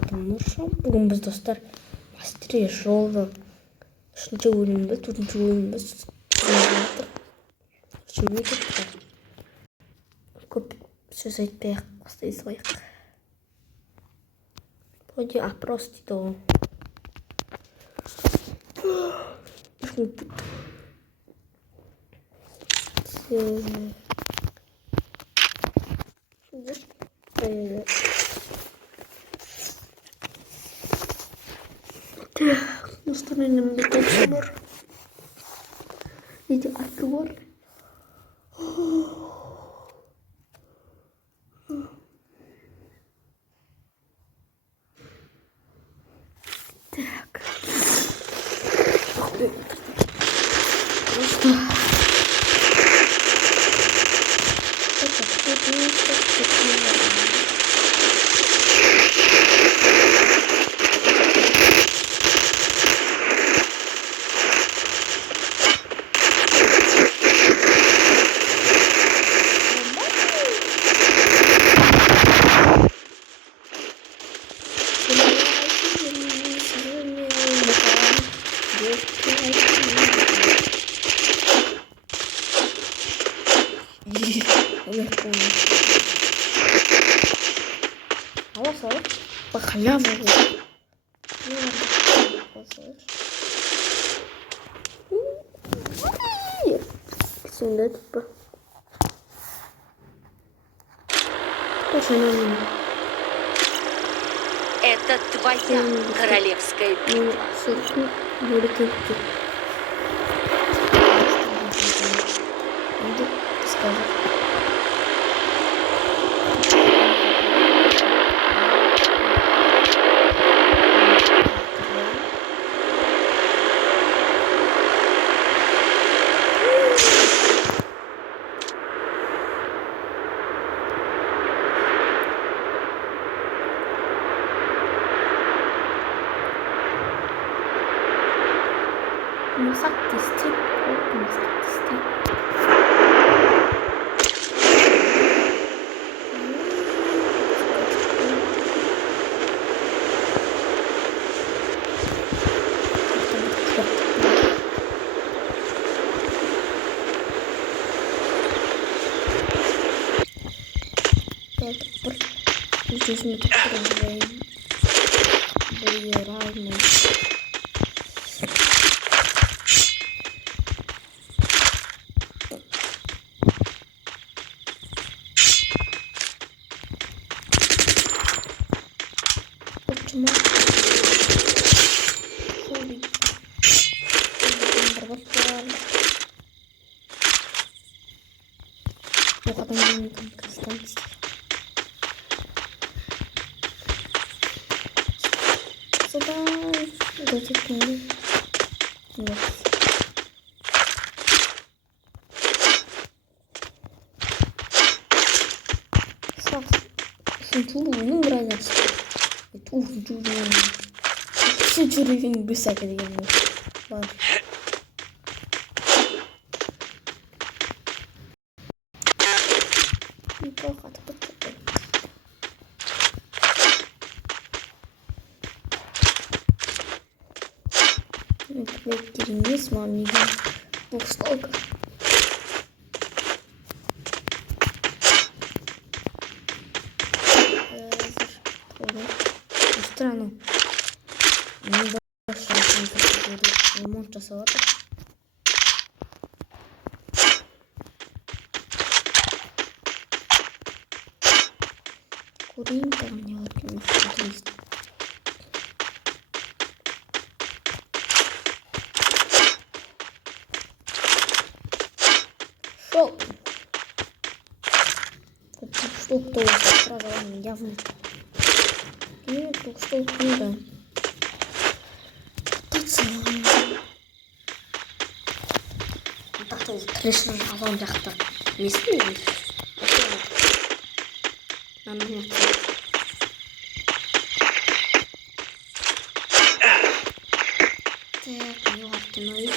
саламатсызбы Нұршан? Бүгін біз достар Мастере жолы 3-ші бөлімбіз, 4-ші бөлімбіз көп сөз айтпай-ақ бастай салайық. Вроде опрос дейді ол. Настроением бетонный эти отговоры. Так. Просто. Халяву. Сюда типа. Это твоя королевская битва. Масак тестит, масак тестит. Здесь мы так продвигаем. Равно. Почему? Сюда дотекнули. Нет. Сентулу нравится. Сентурин быстрее ему. Ладно. Неплохо, это подчеркнуть. Перенес маме двухстолка. Странно. Не больше ремонт часовата. Курим там не вот лист. Шел. Что кто сразу явно. Нет, тут что книга. Крыша жалон жақта. Несін емес? Нормально. Так, не важно, но это...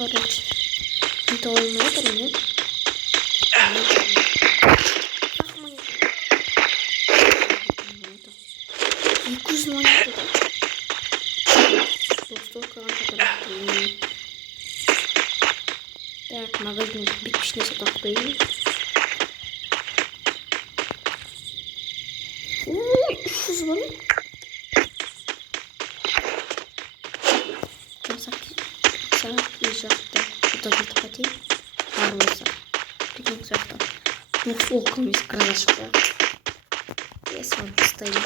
Короче. Это монетор, нет? Как монетор? 200 монетор, да? Столько монетор. Так, магазин биточный саток қойын. Ой, 300 мың. Сағат үй жақта. Бұда кетіп қатейін. Бар болса. Деген сияқты. Бұл солқы емес қырғашықта. Я с вами стою.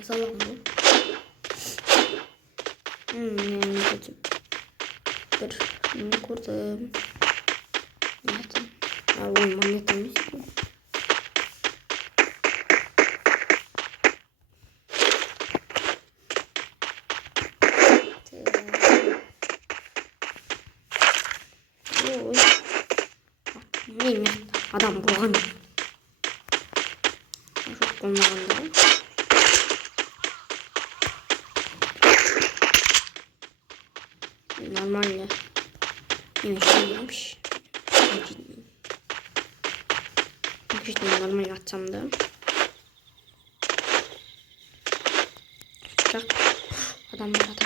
Азалам бұл. Не хотим. Бір не көрдім. Ой, монета емес екен. Ой, адам болған. Жоқ болмағанда. Нормально. Вообще. Нормально атсам да. Так. Адам бар.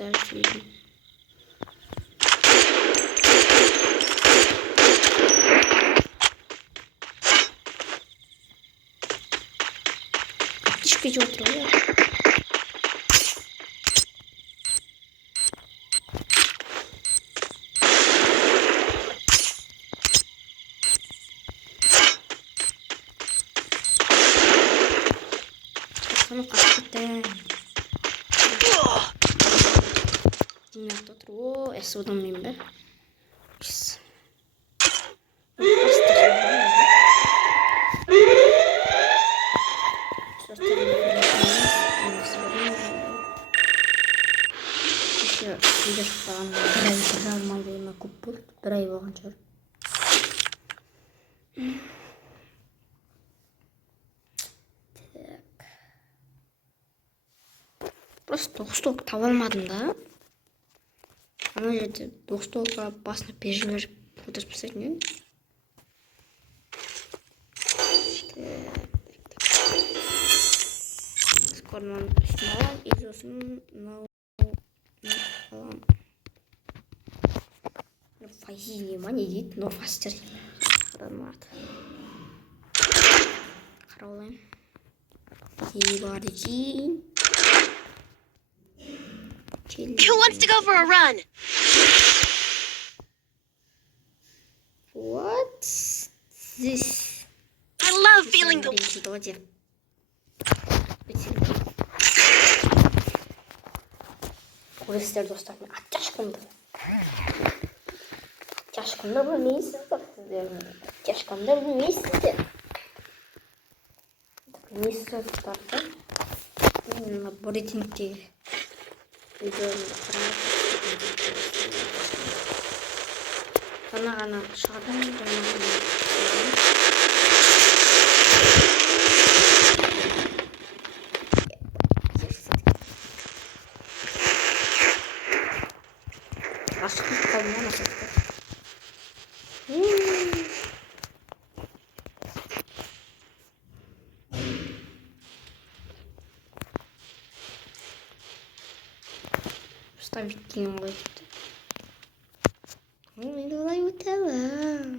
Дальше видим. Птичка идет, да? Пацаны қашты. Динамит отыр. О, әсі одан мен бе? Үйде шықпаған бір ай алмалдығына көп болды. Бір ай болған шығар. Просто 9 толық таба алмадым да. Ана жерде 9 толыққа басына переживер отырып тастайтын едім. Скорынан үстін алам, и сосын алам. Фази ма не дейді, но фастер қарамады. Қараулайым. И бар дейін. Who wants to go for a run? What's this? I love feeling the... Көресіздер достар, мен Аттяшқымды білмейсіздер. Аттяшқымды білмейсіздер. Білмейсіздер достарды. Мен бұл рейтингтегі видеомды қарамайды. Ғана шығадым. Ашықып қалмаған асықты. Ставить кейін ғой дейді. Мен олай өтелім.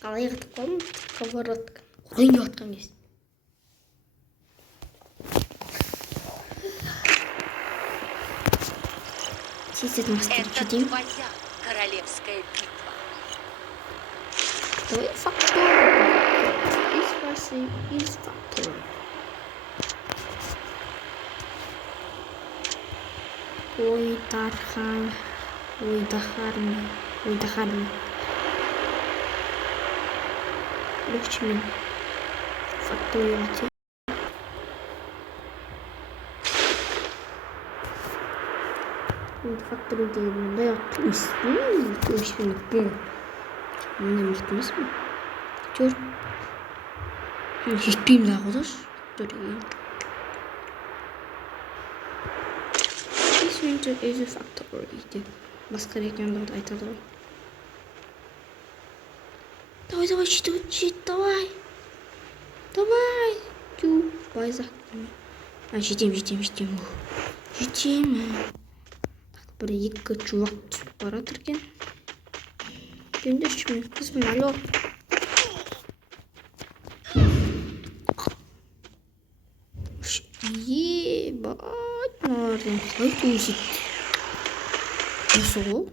Қалай қатып қалдым? Қабарып қойын деп атқан кез. Это твоя королевская битва. Твой фактор. Из фактор. Ойдахарм. Легче фактуировать. енді факторингдегі мындай алып тұрмыз. Өшпен бұл. Мына мықты емес пе? Төр. Жетпеймін дағы қодаш. This winter is a factory деп. Басқа региондарда айтады ғой. Давай, жет, давай. Давай. Тю, байзақ. Жетем. Жетем. Бір екі чувак түсіп баратыр екен. Дөндеші мен қызбын, алло. Ебать, мыналардан қалай туысет. Осы ғой.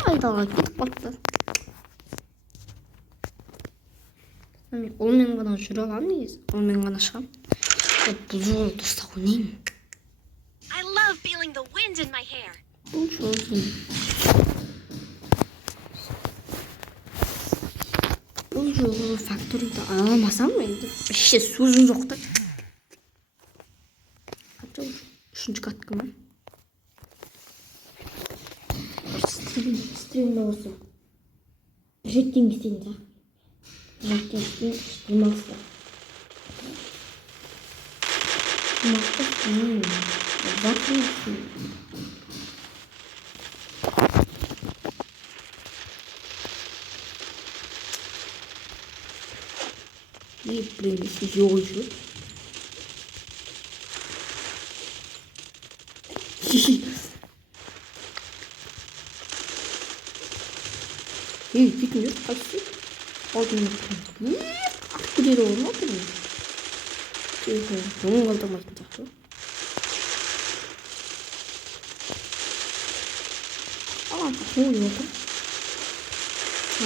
Қайдалға кетіп қалыпты. Олмен ғана жүре аламын негізі. Олмен ғана шығам. Бұл жолы дұрыстақ ойнайын. I love feeling the wind in my hair. Бұл жолы факторингді аламасам енді. Іште сөзім жоқ та. Үшінші катка ма? Стрімді осы. Жеттен бестен да. Жеттен штылмаста. Блин, ёжу. Кетің жоқ, қайсы? Алдын күдері орын отыр ме? Оның қалдырмайтын сияқты. Алан қойып отыр.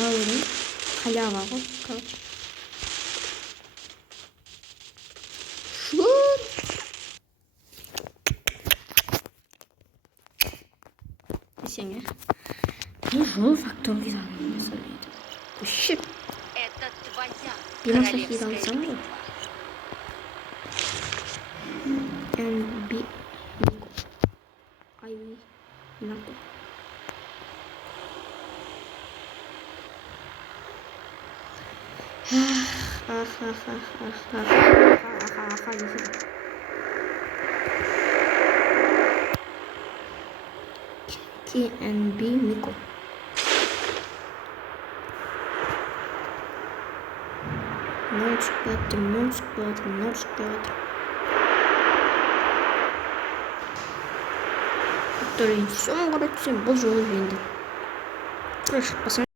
Алын халява ғой. Шур. Десең, жол факторинг залында сөйлейді. Үшіп. Это твоя Бимасахи королевская алсам ғой. битва. And be I will not. K and B Miko. Ночь. Который все могу сим бұл жолы енді. Прошу, посмотрите.